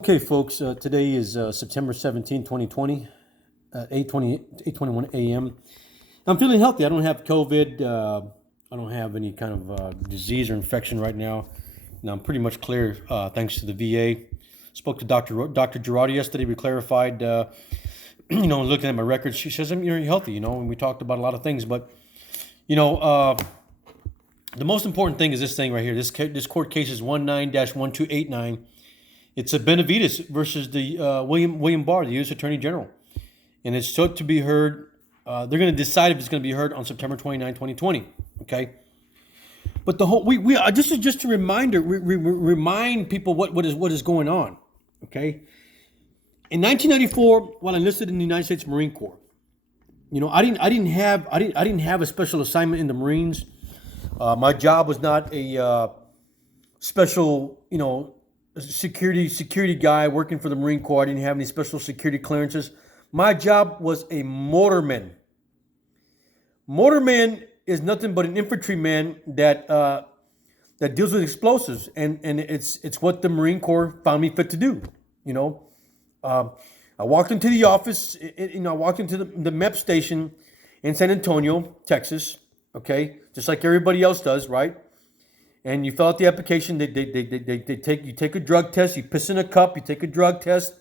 Okay, folks, today is September 17, 2020, 8:21 a.m. I'm feeling healthy. I don't have COVID. I don't have any kind of disease or infection right now. And I'm pretty much clear thanks to the VA. Spoke to Dr. Girardi yesterday. We clarified, looking at my records, she says you're healthy, and we talked about a lot of things. But, the most important thing is this thing right here. This court case is 19-1289. It's a BENAVIDES versus the William Barr, the U.S. Attorney General. And it's set to be heard. They're going to decide if it's going to be heard on September 29, 2020. Okay. But the whole this is just a reminder. Remind people what is going on. Okay. In 1994, while I enlisted in the United States Marine Corps, I didn't have a special assignment in the Marines. My job was not a special, security guy working for the Marine Corps. I didn't have any special security clearances. My job was a motorman. Motorman is nothing but an infantryman that deals with explosives, and it's what the Marine Corps found me fit to do. I walked into the office. I walked into the MEP station in San Antonio, Texas. Okay, just like everybody else does, right? And you fill out the application. They take a drug test. You piss in a cup. You take a drug test.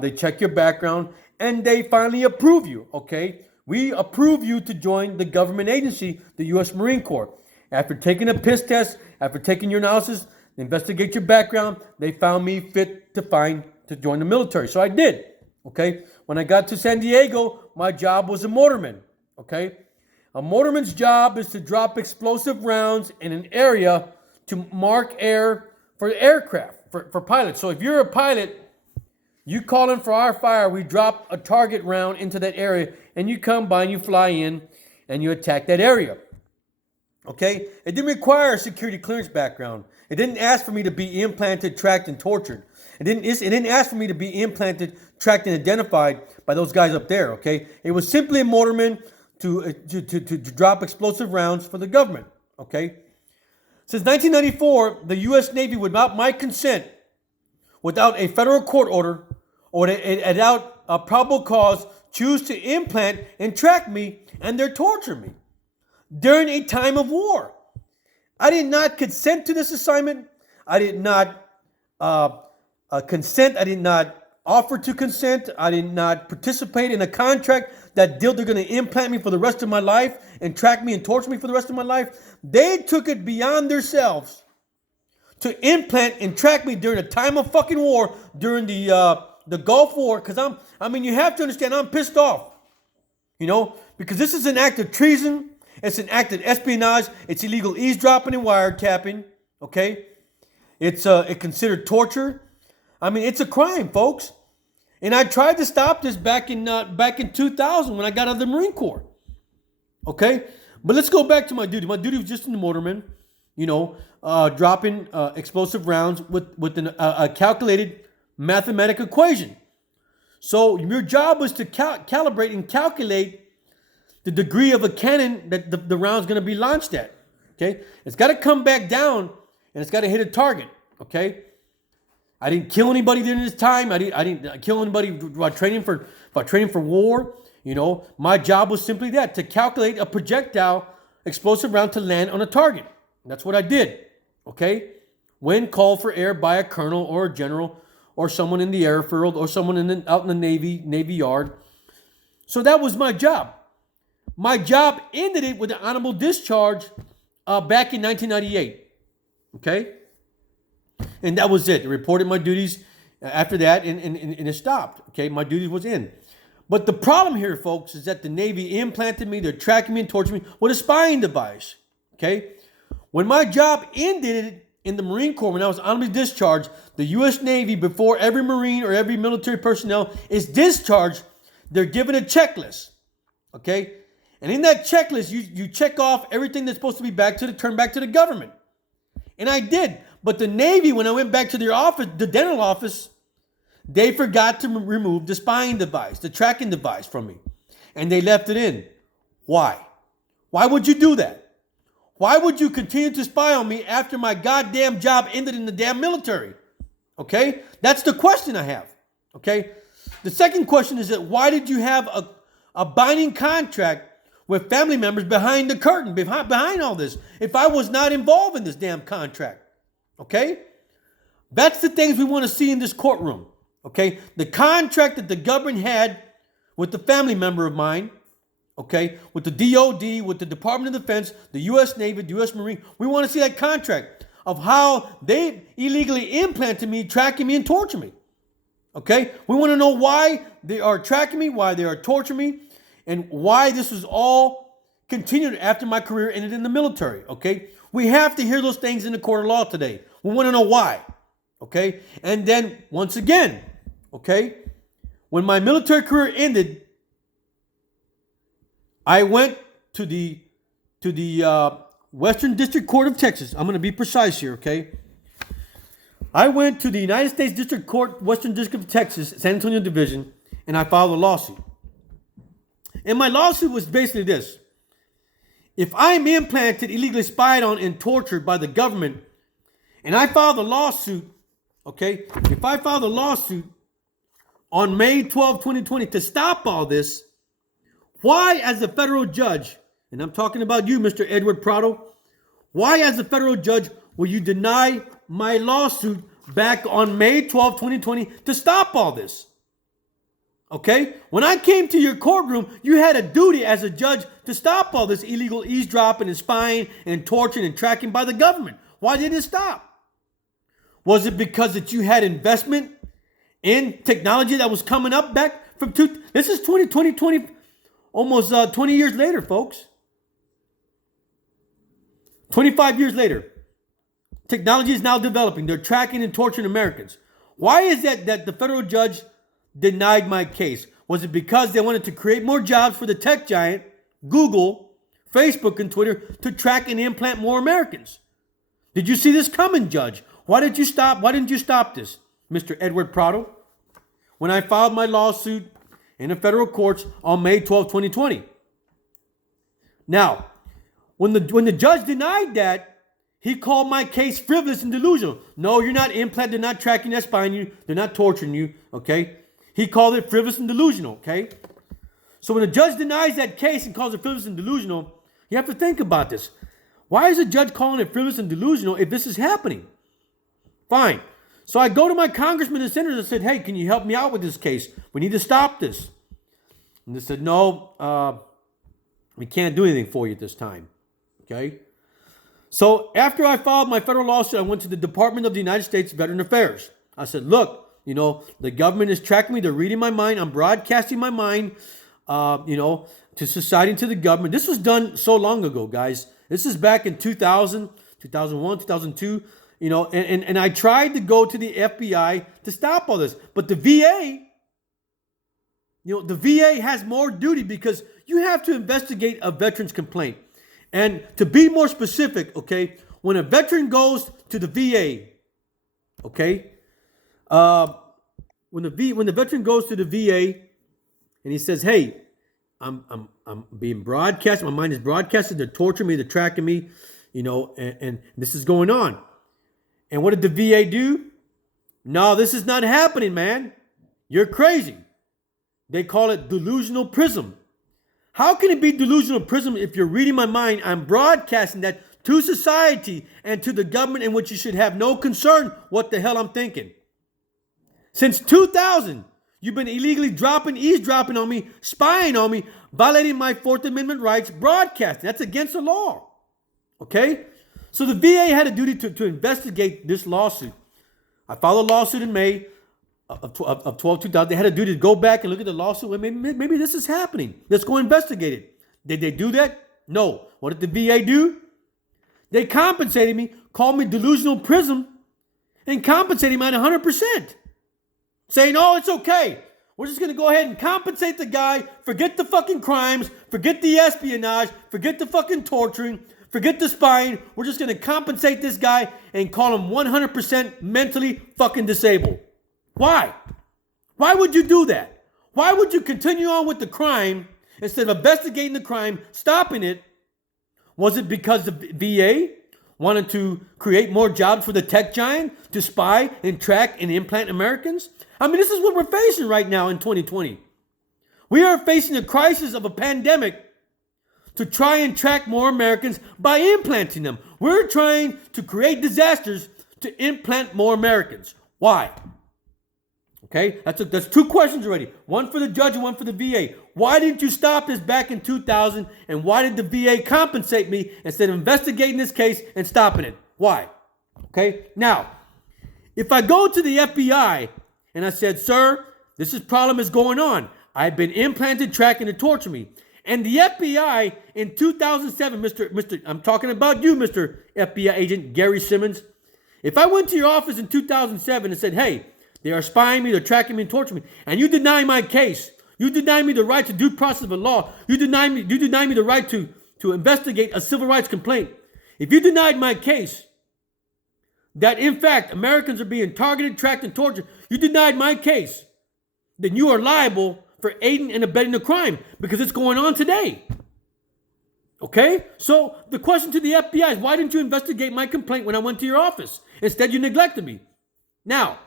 They check your background, and they finally approve you. Okay, we approve you to join the government agency, the U.S. Marine Corps. After taking a piss test, after taking your analysis, they investigate your background. They found me fit to join the military, so I did. Okay, when I got to San Diego, my job was a motorman. Okay. A motorman's job is to drop explosive rounds in an area to mark air for aircraft, for pilots. So if you're a pilot, you call in for our fire, we drop a target round into that area, and you come by and you fly in and you attack that area. Okay? It didn't require a security clearance background. It didn't ask for me to be implanted, tracked, and tortured. It didn't ask for me to be implanted, tracked, and identified by those guys up there. Okay? It was simply a motorman to drop explosive rounds for the government, okay? Since 1994, the U.S. Navy, without my consent, without a federal court order, or without a probable cause, choose to implant and track me and then torture me during a time of war. I did not consent to this assignment. I did not consent. I did not offer to consent. I did not participate in a contract that they're going to implant me for the rest of my life and track me and torture me for the rest of my life. They took it beyond themselves to implant and track me during a time of fucking war, during the Gulf War. Because you have to understand, I'm pissed off, because this is an act of treason. It's an act of espionage. It's illegal eavesdropping and wiretapping. Okay, it's considered torture. It's a crime, folks. And I tried to stop this back in 2000 when I got out of the Marine Corps. Okay? But let's go back to my duty. My duty was just in the motorman, dropping explosive rounds with a calculated mathematical equation. So your job was to calibrate and calculate the degree of a cannon that the round's going to be launched at. Okay? It's got to come back down, and it's got to hit a target. Okay? I didn't kill anybody during this time. I didn't kill anybody while training for war. My job was simply that, to calculate a projectile explosive round to land on a target. That's what I did. Okay? When called for air by a colonel or a general or someone in the airfield or someone out in the Navy Yard. So that was my job. My job ended it with an honorable discharge back in 1998. Okay? And that was it. I reported my duties after that, and it stopped. Okay, my duties was in. But the problem here, folks, is that the Navy implanted me. They're tracking me and torturing me with a spying device. Okay, when my job ended in the Marine Corps, when I was honorably discharged, the U.S. Navy, before every Marine or every military personnel is discharged, they're given a checklist. Okay, and in that checklist, you check off everything that's supposed to be turned back to the government, and I did. But the Navy, when I went back to their office, the dental office, they forgot to remove the spying device, the tracking device from me. And they left it in. Why? Why would you do that? Why would you continue to spy on me after my goddamn job ended in the damn military? Okay? That's the question I have. Okay? The second question is that why did you have a binding contract with family members behind the curtain, behind all this, if I was not involved in this damn contract? Okay? That's the things we want to see in this courtroom. Okay? The contract that the government had with the family member of mine, okay, with the DOD, with the Department of Defense, the U.S. Navy, the U.S. Marine. We want to see that contract of how they illegally implanted me, tracking me, and torturing me. Okay? We want to know why they are tracking me, why they are torturing me, and why this was all continued after my career ended in the military. Okay? We have to hear those things in the court of law today. We want to know why. Okay? And then, once again, okay, when my military career ended, I went to the Western District Court of Texas. I'm going to be precise here, okay? I went to the United States District Court, Western District of Texas, San Antonio Division, and I filed a lawsuit. And my lawsuit was basically this. If I'm implanted, illegally spied on, and tortured by the government, and I filed a lawsuit, okay? If I filed a lawsuit on May 12, 2020 to stop all this, why, as a federal judge, and I'm talking about you, Mr. Edward Prado, why, as a federal judge, will you deny my lawsuit back on May 12, 2020 to stop all this? Okay? When I came to your courtroom, you had a duty as a judge to stop all this illegal eavesdropping and spying and torturing and tracking by the government. Why didn't it stop? Was it because that you had investment in technology that was coming up back from this is 2020, almost 20 years later, folks. 25 years later. Technology is now developing. They're tracking and torturing Americans. Why is that the federal judge denied my case? Was it because they wanted to create more jobs for the tech giant, Google, Facebook, and Twitter to track and implant more Americans? Did you see this coming, Judge? Why didn't you stop this, Mr. Edward Prado? When I filed my lawsuit in the federal courts on May 12, 2020. Now, when the judge denied that, he called my case frivolous and delusional. No, you're not implanted, they're not tracking, they're spying you, they're not torturing you, okay? He called it frivolous and delusional, okay? So when the judge denies that case and calls it frivolous and delusional, you have to think about this. Why is the judge calling it frivolous and delusional if this is happening? Fine. So I go to my congressmen and senators and said, hey, can you help me out with this case? We need to stop this. And they said, no, we can't do anything for you at this time. Okay? So after I filed my federal lawsuit, I went to the Department of the United States Veteran Affairs. I said, look, the government is tracking me. They're reading my mind. I'm broadcasting my mind, to society and to the government. This was done so long ago, guys. This is back in 2000, 2001, 2002. And I tried to go to the FBI to stop all this. But the VA, the VA has more duty because you have to investigate a veteran's complaint. And to be more specific, okay, when a veteran goes to the VA, okay, when the veteran goes to the VA and he says, hey, I'm being broadcast, my mind is broadcasted, they're torturing me, they're tracking me, and this is going on. And what did the VA do? No, this is not happening, man. You're crazy. They call it delusional prism. How can it be delusional prism if you're reading my mind? I'm broadcasting that to society and to the government in which you should have no concern what the hell I'm thinking. Since 2000, you've been illegally eavesdropping on me, spying on me, violating my Fourth Amendment rights, broadcasting. That's against the law. Okay? So the VA had a duty to investigate this lawsuit. I filed a lawsuit in May of 2000. They had a duty to go back and look at the lawsuit. Well, maybe this is happening. Let's go investigate it. Did they do that? No. What did the VA do? They compensated me, called me delusional prism, and compensated me at 100%. Saying, oh, it's okay. We're just going to go ahead and compensate the guy, forget the fucking crimes, forget the espionage, forget the fucking torturing, forget the spying. We're just going to compensate this guy and call him 100% mentally fucking disabled. Why? Why would you do that? Why would you continue on with the crime instead of investigating the crime, stopping it? Was it because the VA? wanted to create more jobs for the tech giant to spy and track and implant Americans? I mean, this is what we're facing right now in 2020. We are facing a crisis of a pandemic to try and track more Americans by implanting them. We're trying to create disasters to implant more Americans. Why? Okay, that's two questions already. One for the judge and one for the VA. Why didn't you stop this back in 2000? And why did the VA compensate me instead of investigating this case and stopping it? Why? Okay, now, if I go to the FBI and I said, sir, this problem is going on. I've been implanted, tracking, to torture me. And the FBI in 2007, I'm talking about you, Mr. FBI agent Gary Simmons. If I went to your office in 2007 and said, hey, they are spying me, they're tracking me and torturing me, and you deny my case, you deny me the right to due process of the law, you deny me the right to investigate a civil rights complaint. If you denied my case, that in fact Americans are being targeted, tracked, and tortured, you denied my case, then you are liable for aiding and abetting the crime because it's going on today. Okay? So the question to the FBI is, why didn't you investigate my complaint when I went to your office? Instead, you neglected me. Now,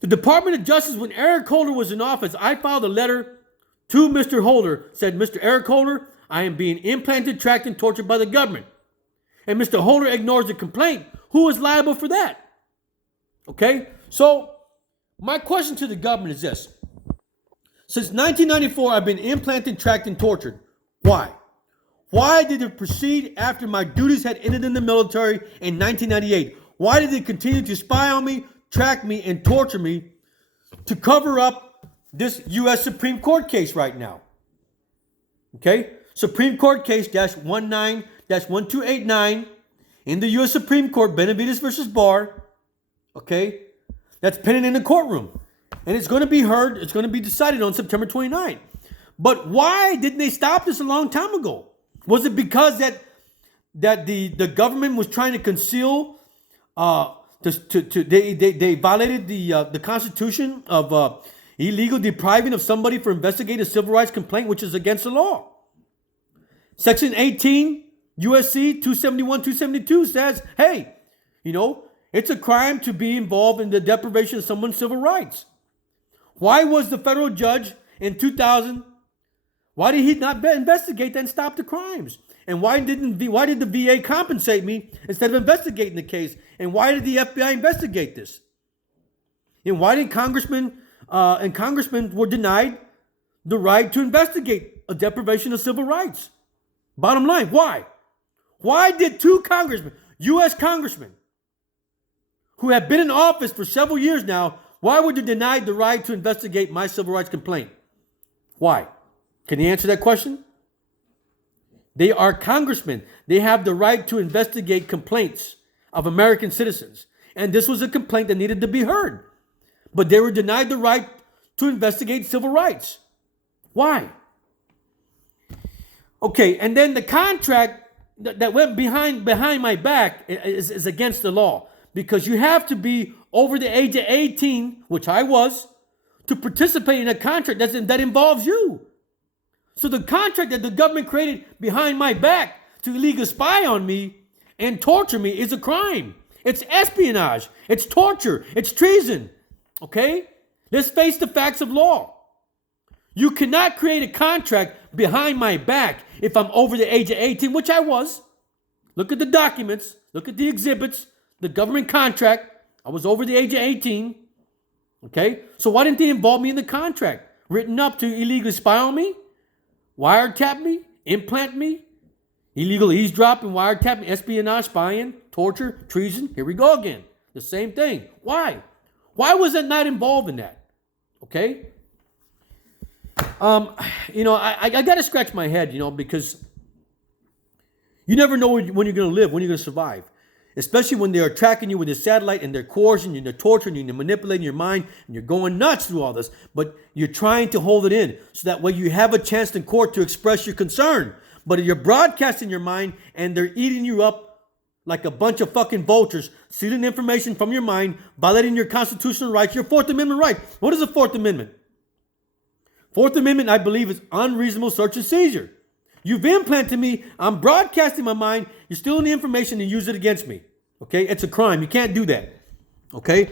the Department of Justice, when Eric Holder was in office, I filed a letter to Mr. Holder, said, Mr. Eric Holder, I am being implanted, tracked, and tortured by the government. And Mr. Holder ignores the complaint. Who is liable for that? Okay? So, my question to the government is this. Since 1994, I've been implanted, tracked, and tortured. Why? Why did it proceed after my duties had ended in the military in 1998? Why did they continue to spy on me, track me, and torture me to cover up this U.S. Supreme Court case right now? Okay? Supreme Court case -19-1289 in the U.S. Supreme Court, BENAVIDES versus BARR. Okay? That's pending in the courtroom. And it's going to be heard, it's going to be decided on September 29th. But why didn't they stop this a long time ago? Was it because that the government was trying to conceal, they violated the Constitution of illegal depriving of somebody for investigating a civil rights complaint, which is against the law? Section 18, USC 271-272 says, hey, it's a crime to be involved in the deprivation of someone's civil rights. Why was the federal judge in 2000, why did he not investigate that and stop the crimes? And why did the VA compensate me instead of investigating the case? And why did the FBI investigate this? And why did congressmen were denied the right to investigate a deprivation of civil rights? Bottom line, why? Why did two congressmen, U.S. congressmen, who have been in office for several years now, why were they denied the right to investigate my civil rights complaint? Why? Can you answer that question? They are congressmen. They have the right to investigate complaints of American citizens. And this was a complaint that needed to be heard. But they were denied the right to investigate civil rights. Why? Okay, and then the contract that went behind my back is against the law. Because you have to be over the age of 18, which I was, to participate in a contract that involves you. So the contract that the government created behind my back to illegally spy on me and torture me is a crime. It's espionage. It's torture. It's treason. Okay? Let's face the facts of law. You cannot create a contract behind my back if I'm over the age of 18, which I was. Look at the documents. Look at the exhibits. The government contract, I was over the age of 18. Okay? So why didn't they involve me in the contract? Written up to illegally spy on me? Wiretap me? Implant me? Illegal eavesdropping, wiretapping, espionage, spying, torture, treason. Here we go again. The same thing. Why? Why was I not involved in that? Okay? I got to scratch my head, because you never know when you're going to live, when you're going to survive. Especially when they're tracking you with a satellite and they're coercing you and they're torturing you and they're manipulating your mind and you're going nuts through all this. But you're trying to hold it in so that way you have a chance in court to express your concern. But you're broadcasting your mind and they're eating you up like a bunch of fucking vultures, stealing information from your mind, violating your constitutional rights, your Fourth Amendment right. What is the Fourth Amendment? Fourth Amendment, I believe, is unreasonable search and seizure. You've implanted me. I'm broadcasting my mind. You're stealing the information and use it against me. Okay? It's a crime. You can't do that. Okay?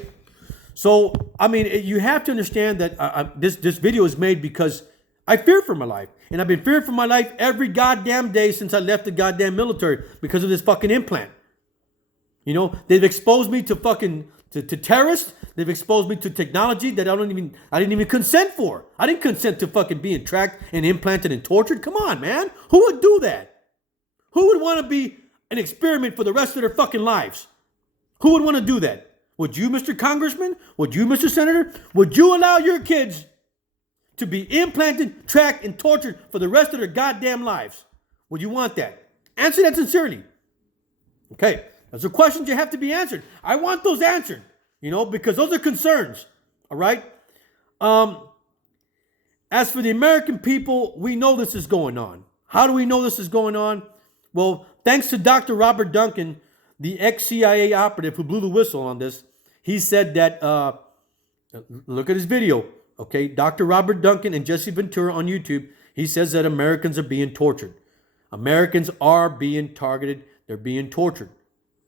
So, I mean, you have to understand that this video is made because I fear for my life. And I've been fearing for my life every goddamn day since I left the goddamn military because of this fucking implant. You know, they've exposed me to fucking to terrorists. They've exposed me to technology that I didn't even consent for. I didn't consent to fucking being tracked and implanted and tortured. Come on, man. Who would do that? Who would want to be an experiment for the rest of their fucking lives? Who would want to do that? Would you, Mr. Congressman? Would you, Mr. Senator? Would you allow your kids to be implanted, tracked, and tortured for the rest of their goddamn lives? Would you want that? Answer that sincerely. Okay. Those are questions you have to be answered. I want those answered, you know, because those are concerns. All right. As for the American people, we know this is going on. How do we know this is going on? Well, thanks to Dr. Robert Duncan, the ex-CIA operative who blew the whistle on this. He said that, look at his video. Okay. Dr. Robert Duncan and Jesse Ventura on YouTube. He says that Americans are being tortured. Americans are being targeted. They're being tortured.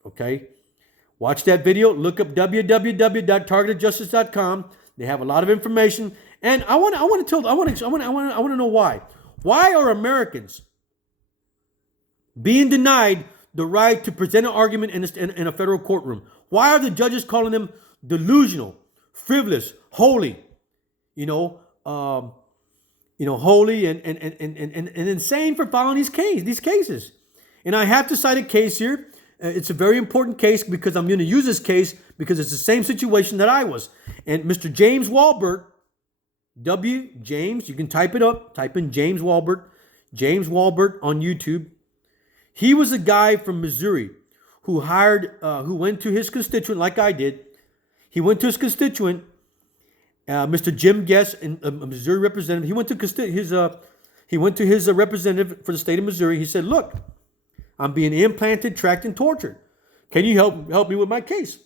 Okay, watch that video. Look up www.targetedjustice.com. They have a lot of information, and I want to know why. Why are Americans being denied the right to present an argument in a federal courtroom? Why are the judges calling them delusional, frivolous, holy? Holy and insane for filing these cases. And I have to cite a case here. It's a very important case because I'm going to use this case because it's the same situation that I was. And Mr. James Walbert, James, you can type it up. Type in James Walbert on YouTube. He was a guy from Missouri who went to his constituent like I did. He went to his constituent, Mr. Jim Guest, a Missouri representative. He went to his representative for the state of Missouri. He said, "Look, I'm being implanted, tracked, and tortured. Can you help me with my case?"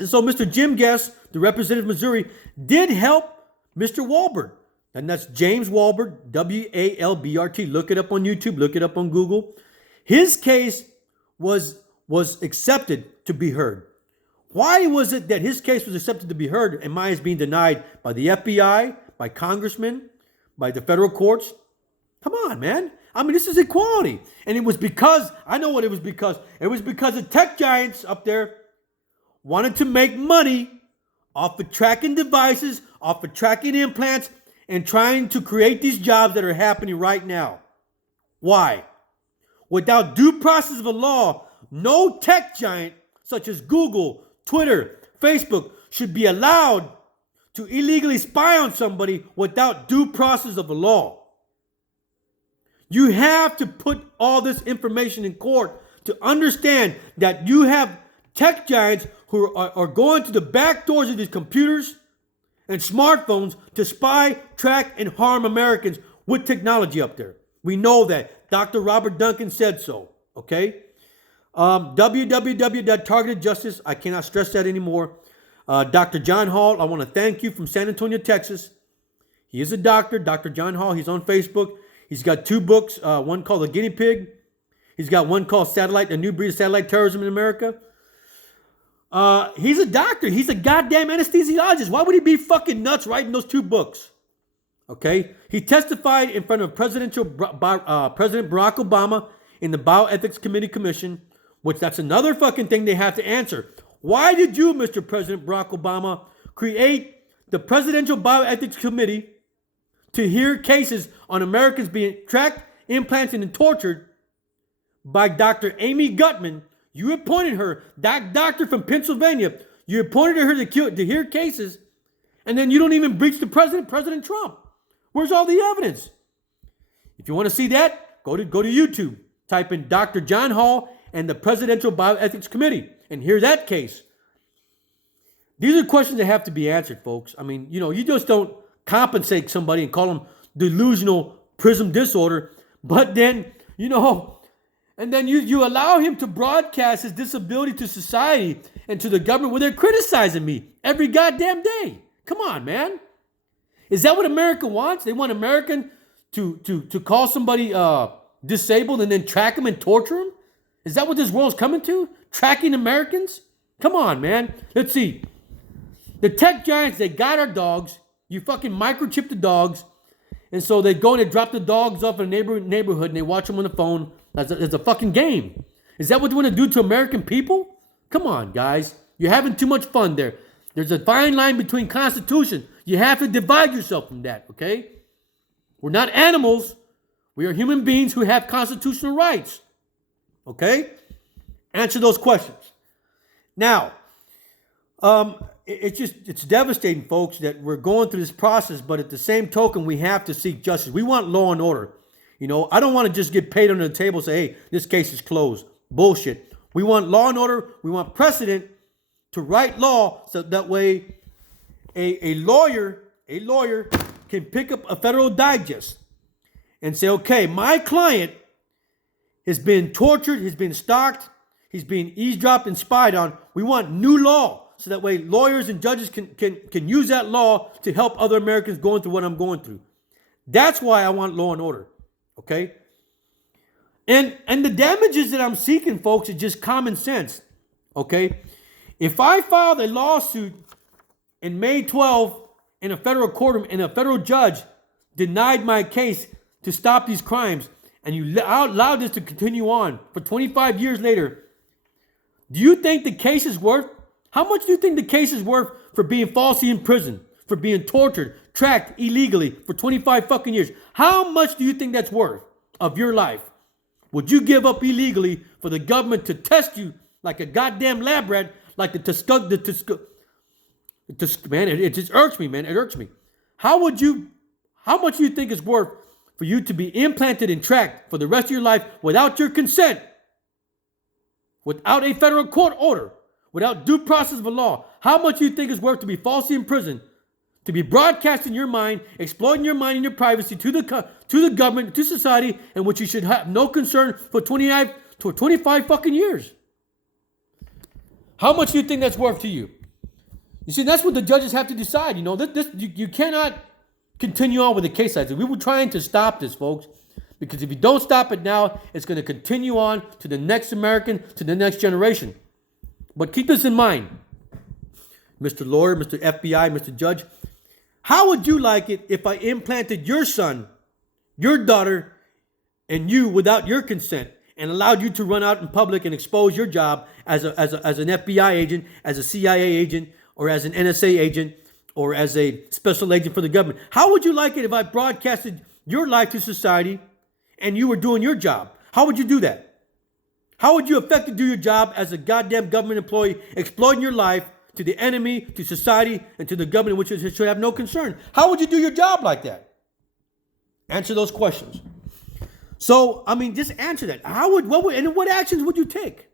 And so Mr. Jim Guest, the representative of Missouri, did help Mr. Walbert. And that's James Walbert, Walbrt. Look it up on YouTube. Look it up on Google. His case was accepted to be heard. Why was it that his case was accepted to be heard and mine is being denied by the FBI, by congressmen, by the federal courts? Come on, man. I mean, this is equality. And it was because, I know what it was because. It was because the tech giants up there wanted to make money off of tracking devices, off of tracking implants, and trying to create these jobs that are happening right now. Why? Without due process of a law, no tech giant such as Google, Twitter, Facebook should be allowed to illegally spy on somebody without due process of a law. You have to put all this information in court to understand that you have tech giants who are going to the back doors of these computers and smartphones to spy, track, and harm Americans with technology up there. We know that. Dr. Robert Duncan said so. Okay? www.targetedjustice. I cannot stress that anymore. Dr. John Hall, I want to thank you from San Antonio, Texas. He is a doctor, Dr. John Hall. He's on Facebook. He's got 2 books, one called The Guinea Pig. He's got one called Satellite, A New Breed of Satellite Terrorism in America. He's a doctor. He's a goddamn anesthesiologist. Why would he be fucking nuts writing those 2 books? Okay? He testified in front of President Barack Obama in the Bioethics Commission, which that's another fucking thing they have to answer. Why did you, Mr. President Barack Obama, create the Presidential Bioethics Committee to hear cases on Americans being tracked, implanted, and tortured by Dr. Amy Gutman? You appointed her, that doctor from Pennsylvania. You appointed her to hear cases, and then you don't even breach the president, President Trump. Where's all the evidence? If you want to see that, go to YouTube. Type in Dr. John Hall and the Presidential Bioethics Committee and hear that case. These are questions that have to be answered, folks. I mean, you just don't compensate somebody and call them delusional prism disorder, but then, and then you allow him to broadcast his disability to society and to the government where they're criticizing me every goddamn day. Come on, man. Is that what America wants? They want American to call somebody disabled and then track them and torture them? Is that what this world's coming to? Tracking Americans? Come on, man. Let's see. The tech giants, they got our dogs. You fucking microchip the dogs. And so they go and they drop the dogs off in a neighborhood and they watch them on the phone. That's a fucking game. Is that what you want to do to American people? Come on, guys. You're having too much fun there. There's a fine line between Constitution. You have to divide yourself from that, okay? We're not animals. We are human beings who have constitutional rights. Okay? Answer those questions. Now, it's devastating, folks, that we're going through this process, but at the same token, we have to seek justice. We want law and order. You know, I don't want to just get paid under the table and say, hey, this case is closed. Bullshit. We want law and order. We want precedent to write law so that way a lawyer can pick up a Federal Digest and say, okay, my client has been tortured, he's been stalked, he's been eavesdropped and spied on. We want new law so that way lawyers and judges can use that law to help other Americans going through what I'm going through. That's why I want law and order, okay? And the damages that I'm seeking, folks, is just common sense, okay? If I filed a lawsuit in May 12 in a federal court and a federal judge denied my case to stop these crimes, and you allowed this to continue on for 25 years later, do you think the case is worth? How much do you think the case is worth for being falsely imprisoned, for being tortured, tracked illegally for 25 fucking years? How much do you think that's worth of your life? Would you give up illegally for the government to test you like a goddamn lab rat, like man, it just irks me, man. It irks me. How much do you think it's worth for you to be implanted and tracked for the rest of your life without your consent, without a federal court order, without due process of a law? How much do you think it's worth to be falsely imprisoned, to be broadcasting your mind, exploiting your mind and your privacy to the government, to society, in which you should have no concern for 25 fucking years? How much do you think that's worth to you? You see, that's what the judges have to decide. You know, you cannot continue on with the case like this. We were trying to stop this, folks, because if you don't stop it now, it's going to continue on to the next American, to the next generation. But keep this in mind, Mr. Lawyer, Mr. FBI, Mr. Judge. How would you like it if I implanted your son, your daughter, and you without your consent and allowed you to run out in public and expose your job as an FBI agent, as a CIA agent, or as an NSA agent, or as a special agent for the government? How would you like it if I broadcasted your life to society and you were doing your job? How would you do that? How would you effectively do your job as a goddamn government employee, exploiting your life to the enemy, to society, and to the government, which should have no concern? How would you do your job like that? Answer those questions. So, I mean, just answer that. What actions would you take?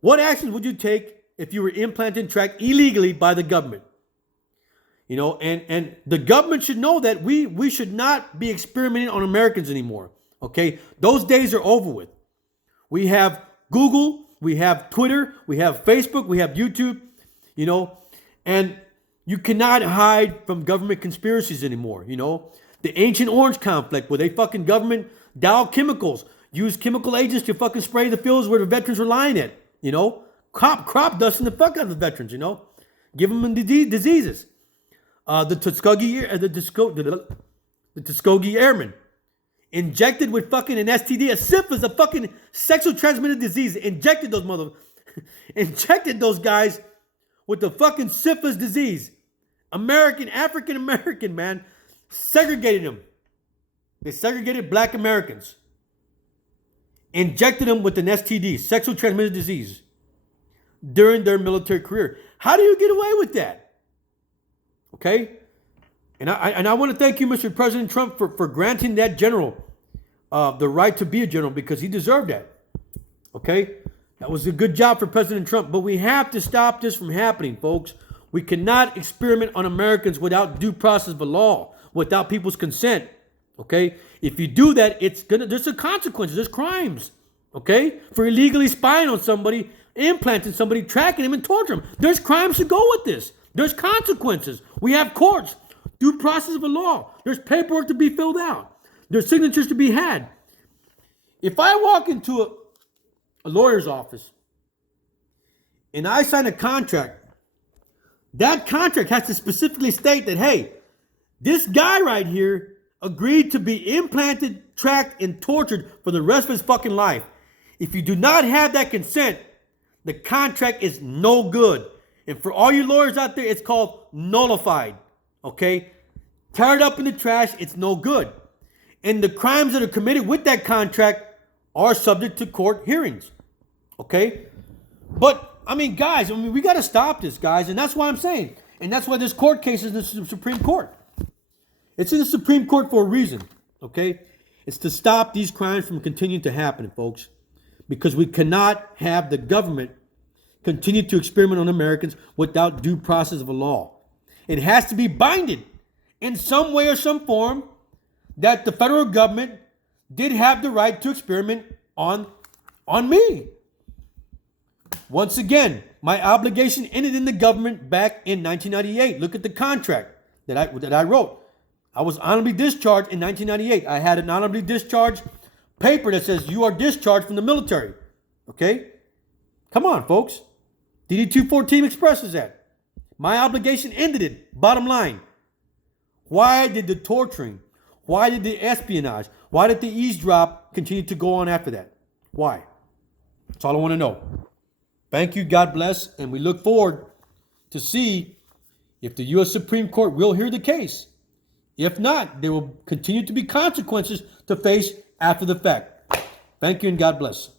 What actions would you take if you were implanted and tracked illegally by the government? You know, and the government should know that we should not be experimenting on Americans anymore. Okay? Those days are over with. We have Google, we have Twitter, we have Facebook, we have YouTube, you know, and you cannot hide from government conspiracies anymore, you know. The Ancient Orange conflict, where they fucking government Dow Chemicals used chemical agents to fucking spray the fields where the veterans were lying at, you know. Crop dusting the fuck out of the veterans, you know. Give them diseases. The Tuskegee Airmen injected with fucking an STD, a syphilis, a fucking sexually transmitted disease. Injected those guys with the fucking syphilis disease. African American, man. Segregated them. They segregated black Americans. Injected them with an STD, sexually transmitted disease, during their military career. How do you get away with that? Okay? And I want to thank you, Mr. President Trump, for granting that general the right to be a general, because he deserved that. Okay? That was a good job for President Trump. But we have to stop this from happening, folks. We cannot experiment on Americans without due process of law, without people's consent. Okay? If you do that, there's a consequences. There's crimes. Okay? For illegally spying on somebody, implanting somebody, tracking them, and torturing them. There's crimes to go with this. There's consequences. We have courts. Due process of a law. There's paperwork to be filled out. There's signatures to be had. If I walk into a lawyer's office and I sign a contract, that contract has to specifically state that, hey, this guy right here agreed to be implanted, tracked, and tortured for the rest of his fucking life. If you do not have that consent, the contract is no good. And for all you lawyers out there, it's called nullified. Okay? Tear it up in the trash, it's no good. And the crimes that are committed with that contract are subject to court hearings. Okay? But, I mean, guys, we got to stop this, guys. And that's why I'm saying. And that's why this court case is in the Supreme Court. It's in the Supreme Court for a reason. Okay? It's to stop these crimes from continuing to happen, folks. Because we cannot have the government continue to experiment on Americans without due process of a law. It has to be binding in some way or some form that the federal government did have the right to experiment on me. Once again, my obligation ended in the government back in 1998. Look at the contract that I wrote. I was honorably discharged in 1998. I had an honorably discharged paper that says you are discharged from the military. Okay? Come on, folks. DD 214 expresses that. My obligation ended it. Bottom line. Why did the torturing, why did the espionage, why did the eavesdrop continue to go on after that? Why? That's all I want to know. Thank you. God bless. And we look forward to see if the U.S. Supreme Court will hear the case. If not, there will continue to be consequences to face after the fact. Thank you and God bless.